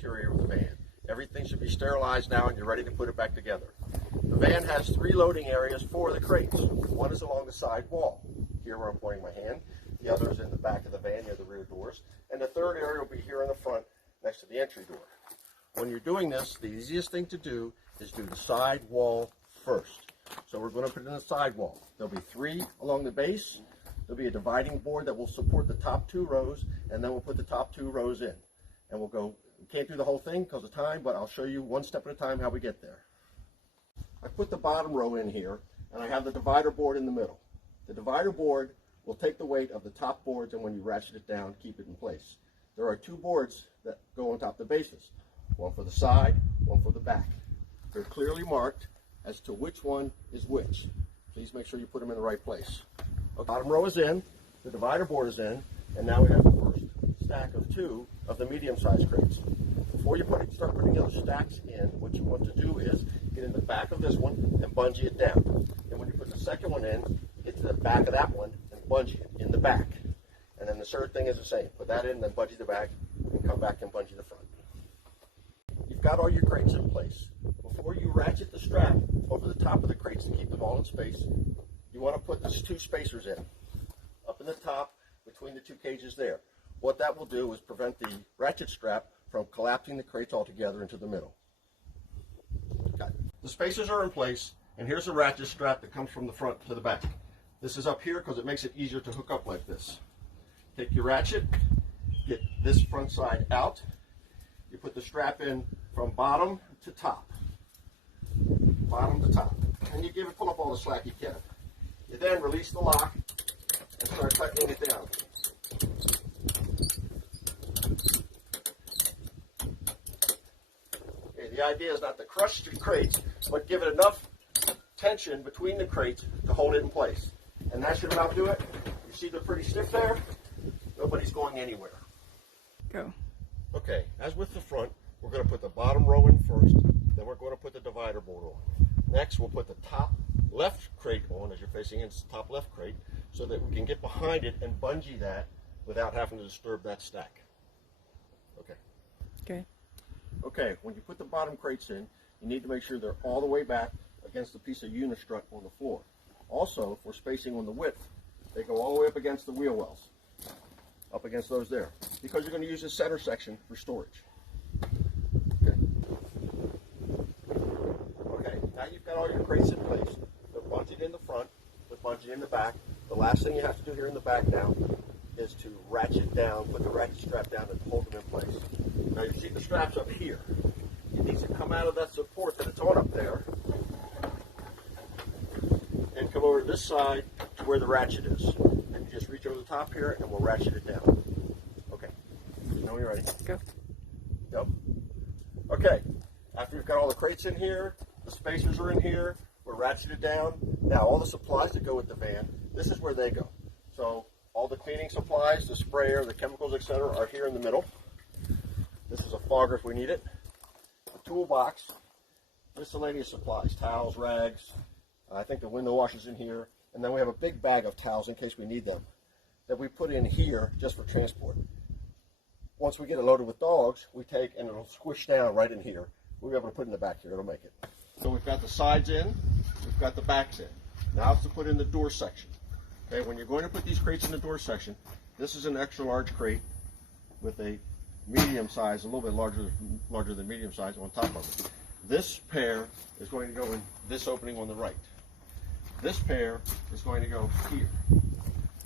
interior of the van. Everything should be sterilized now and you're ready to put it back together. The van has 3 loading areas for the crates. One is along the side wall, here where I'm pointing my hand. The other is in the back of the van near the rear doors. And the third area will be here in the front next to the entry door. When you're doing this, the easiest thing to do is do the side wall first. So we're going to put it in the side wall. There'll be 3 along the base. There'll be a dividing board that will support the top 2 rows, and then we'll put the top 2 rows in. And we'll go, we can't do the whole thing because of time, but I'll show you one step at a time how we get there. I put the bottom row in here, and I have the divider board in the middle. The divider board will take the weight of the top boards, and when you ratchet it down, keep it in place. There are 2 boards that go on top of the bases, one for the side, one for the back. They're clearly marked as to which one is which. Please make sure you put them in the right place. The bottom row is in, the divider board is in, and now we have the first stack of 2 of the medium-sized crates. Before you start putting the other stacks in, what you want to do is get in the back of this one and bungee it down. And when you put the second one in, get to the back of that one and bungee it in the back. And then the third thing is the same. Put that in, then bungee the back, and come back and bungee the front. You've got all your crates in place. Before you ratchet the strap over the top of the crates to keep them all in space, you want to put these 2 spacers in, up in the top between the 2 cages there. What that will do is prevent the ratchet strap from collapsing the crates all together into the middle. Okay. The spacers are in place, and here's a ratchet strap that comes from the front to the back. This is up here because it makes it easier to hook up like this. Take your ratchet, get this front side out. You put the strap in from bottom to top. Bottom to top. And you pull up all the slack you can. You then release the lock and start tightening it down. Okay, the idea is not to crush the crate, but give it enough tension between the crates to hold it in place. And that should about do it. You see they're pretty stiff there? Nobody's going anywhere. Go. Okay, as with the front, we're going to put the bottom row in first, then we're going to put the divider board on. Next, we'll put the top left crate on as you're facing into the top left crate so that we can get behind it and bungee that without having to disturb that stack. Okay. Okay. Okay, when you put the bottom crates in, you need to make sure they're all the way back against the piece of unistrut on the floor. Also, for spacing on the width, they go all the way up against the wheel wells, up against those there, because you're going to use this center section for storage. Okay. Okay, now you've got all your crates in place. They're bungeed in the front, they're bungeed in the back. The last thing you have to do here in the back now is to ratchet down, put the ratchet strap down and hold them in place. Now you see the straps up here. It needs to come out of that support that it's on up there and come over to this side to where the ratchet is. And you just reach over the top here and we'll ratchet it down. Okay, now when you're ready. Go. Go. Okay, after you've got all the crates in here, the spacers are in here, we're ratcheted down. Now all the supplies that go with the van, this is where they go. So all the cleaning supplies, the sprayer, the chemicals, etc. are here in the middle. This is a fogger if we need it. The toolbox, miscellaneous supplies, towels, rags. I think the window washer's in here. And then we have a big bag of towels in case we need them that we put in here just for transport. Once we get it loaded with dogs, we take and it'll squish down right in here. We'll be able to put it in the back here. It'll make it. So we've got the sides in. We've got the backs in. Now it's to put in the door section. Okay, when you're going to put these crates in the door section, this is an extra large crate with a medium size, a little bit larger than medium size on top of it. This pair is going to go in this opening on the right. This pair is going to go here.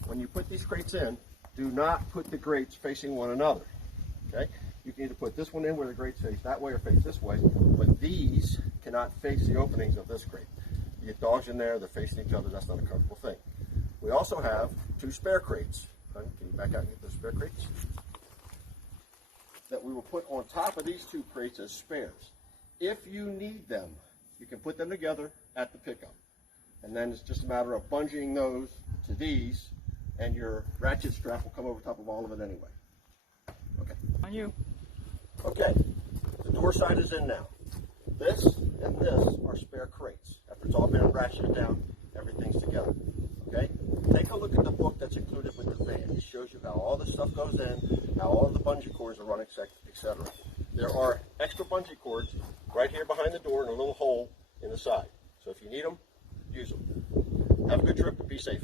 When you put these crates in, do not put the grates facing one another. Okay? You can either put this one in where the grates face that way or face this way, but these cannot face the openings of this crate. You get dogs in there, they're facing each other, that's not a comfortable thing. We also have 2 spare crates. Can you back out and get those spare crates? That we will put on top of these 2 crates as spares. If you need them, you can put them together at the pickup. And then it's just a matter of bungeeing those to these, and your ratchet strap will come over top of all of it anyway. Okay. On you. Okay. The door side is in now. This and this are spare crates. After it's all been ratcheted down, everything's together. Okay? Take a look at the book that's included with the van. It shows you how all this stuff goes in, how all the bungee cords are running, etc. There are extra bungee cords right here behind the door and a little hole in the side. So if you need them, use them. Have a good trip and be safe.